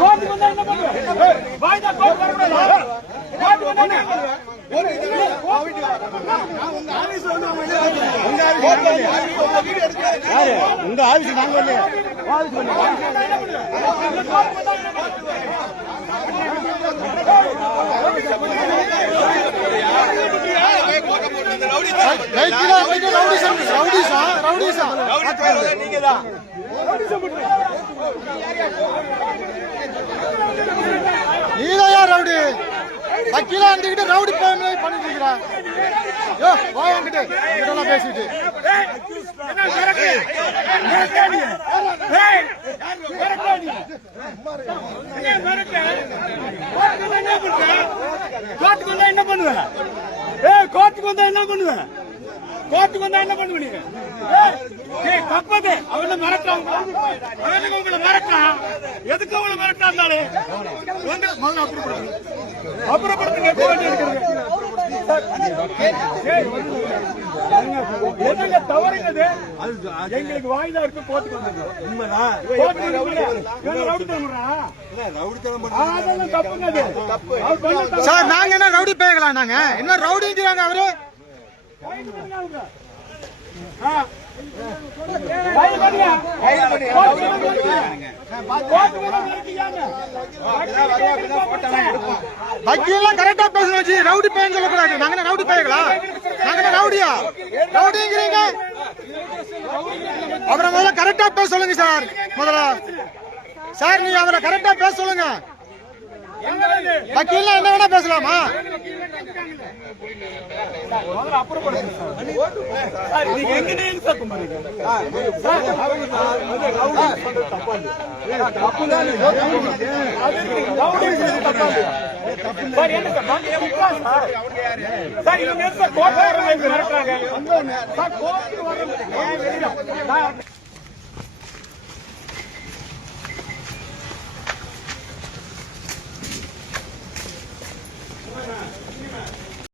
கோர்ட்டுக்கு வந்தா என்ன பண்ணுவ? வாய்தா கோர்ட் வரக்கூடாதா? கோர்ட்டுக்கு வந்தா என்ன பண்ணுவ? உங்க ஆபீஸ் நாங்க இல்லையா? நீதான் ரவுடி வக்கீலா இருந்துகிட்டு ரவுடி பண்ணிட்டு இருக்கிறா. வாங்கிட்டு பேசிட்டு கோர்ட்டுக்கு வந்தா என்ன பண்ணுவேன்? கோர்ட்டுக்கு வந்தா என்ன பண்ணுவேன்? கோர்ட்டுக்கு வந்தா என்ன பண்ணுவீங்க? தப்பது அவனை மிரட்டான், அவனுக்கு உங்களை மிரட்டான். எதுக்கு அவங்களை மிரட்டாந்தாலே அப்புறப்படுத்துங்க. என்னங்க தவறுங்க? எங்களுக்கு வாய்தா இருக்கு. கோர்ட்டுக்கு வந்தது உண்மைதான். சார் நாங்க என்ன ரவுடி பேகலாம்? நாங்க என்ன ரவுடிங்கிறாங்க அவரு? வக்கீலாம் கரெக்டா பேசணும். ரவுடி பேன்னு சொல்லக்கூடாது. நாங்க என்ன ரவுடி பேகலாம்? நாங்க என்ன ரவுடியா? ரவுடிங்கிறீங்க. அவரை முதல்ல கரெக்டா பேச சொல்லுங்க சார். முதல்ல சார் நீங்க அவரை கரெக்டா பேச சொல்லுங்க. வக்கீல்லாம் என்ன வேணா பேசலாமா? சார்